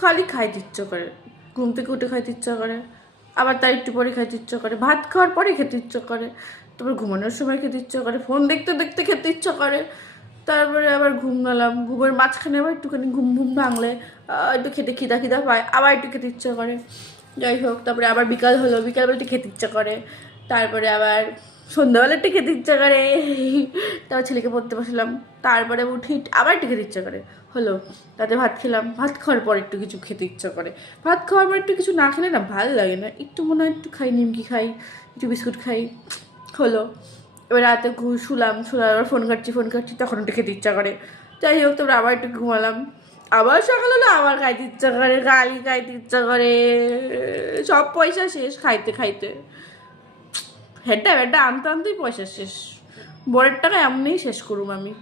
খালি খাইতে ইচ্ছা করে, ঘুম থেকে উঠে খাইতে ইচ্ছা করে, আবার তার একটু পরে খাইতে ইচ্ছা করে, ভাত খাওয়ার পরে খেতে ইচ্ছা করে, তারপর ঘুমানোর সময় খেতে ইচ্ছা করে, ফোন দেখতে দেখতে খেতে ইচ্ছা করে, তারপরে আবার ঘুম গেলাম, ঘুমের মাঝখানে আবার একটুখানি ঘুম ঘুম ভাঙলে একটু খেতে খিদা খিদা পায়, আবার একটু খেতে ইচ্ছা করে। যাই হোক, তারপরে আবার বিকাল হলো, বিকালবেলা একটু খেতে ইচ্ছা করে, তারপরে আবার সন্ধ্যাবেলা একটু খেতে ইচ্ছা করে, তারপর ছেলেকে পড়তে বসলাম, তারপরে উঠি আবার একটু খেতে ইচ্ছা করে, হলো, তাতে ভাত খেলাম, ভাত খাওয়ার পর একটু কিছু খেতে ইচ্ছা করে, ভাত খাওয়ার পর একটু কিছু না খেলে না ভালো লাগে না, একটু মনে হয় একটু খাই, নিমকি খাই, একটু বিস্কুট খাই, হলো। এবার রাতে শুলাম, আবার ফোন কাটছি, তখন একটু খেতে ইচ্ছা করে। যাই হোক, তারপরে আবার একটু ঘুমালাম, আবার সকাল হলো, আবার খাইতে ইচ্ছা করে, গালি খাইতে ইচ্ছা করে, সব পয়সা শেষ খাইতে খাইতে, হেডটা হেডটা আনতে আনতেই পয়সা শেষ, বরের টাকা এমনিই শেষ করুম আমি।